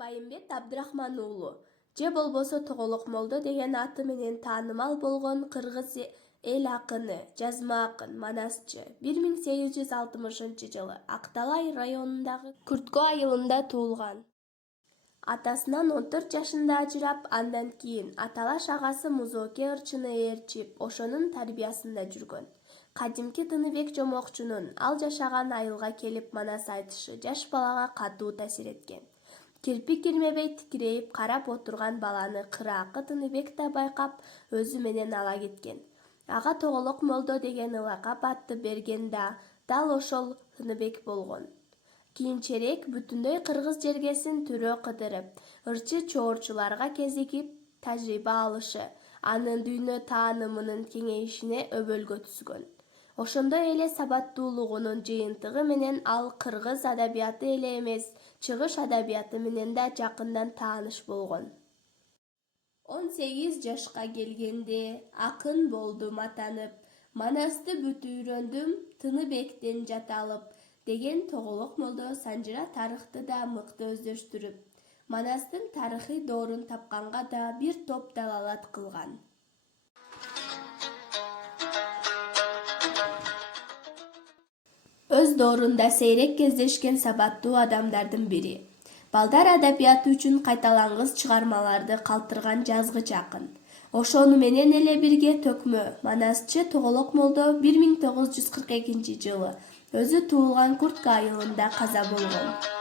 Байымбет Абдрахман уулу же болбосо Тоголок молдо деген аты менен таанымал болгон кыргыз эл акыны, жазма акын, манасчы 1860-жылы Акталай районундагы Күрткө айылында туулган. Атасынан 14 жашында ажырап, андан кийин аталаш агасы Музоке ырчыны ээрчип, ошонун тарбиясында жүргөн. Кадимки Тыныбек Жомокчунун ал жашаган айылга келип манас айтышы жаш балага катуу таасир эткен. Кирпи кирмебей тикирейип карап отурган баланы кыраакы Тыныбек да байкап, өзү менен ала кеткен. Ага Тоголок молдо деген ылакап атты берген да дал ошол Тыныбек болгон. Кийинчерээк бүтүндөй кыргыз жергесин түрө кыдырып, ырчы чоорчуларга кезигип, тажрыйба алышы, анын дүйнө таанымынын кеңейишине өбөлгө түзгөн. Ошондой эле сабаттуулугунун жыйынтыгы менен ал кыргыз адабияты эле эмес, чыгыш адабияты менен да жакындан тааныш болгон. 18 жашка келгенде акын болдум атанып, манасты бүт үйрөндүм Тыныбектен жат алып деген Тоголок молдо Санжыра тарыхты да мыкты өздөштүрүп, манастын тарыхый доорун тапканга да бир топ далалат кылган. Өз доорунда сейрек кездешкен сабаттуу адамдардын бири. Балдар адабияты үчүн кайталангыс чыгармаларды калтырган жазгыч акын. Ошону менен эле бирге төкмө манасчы Тоголок молдо 1942-жылы өзү туулган Күрткө айылында каза болгон.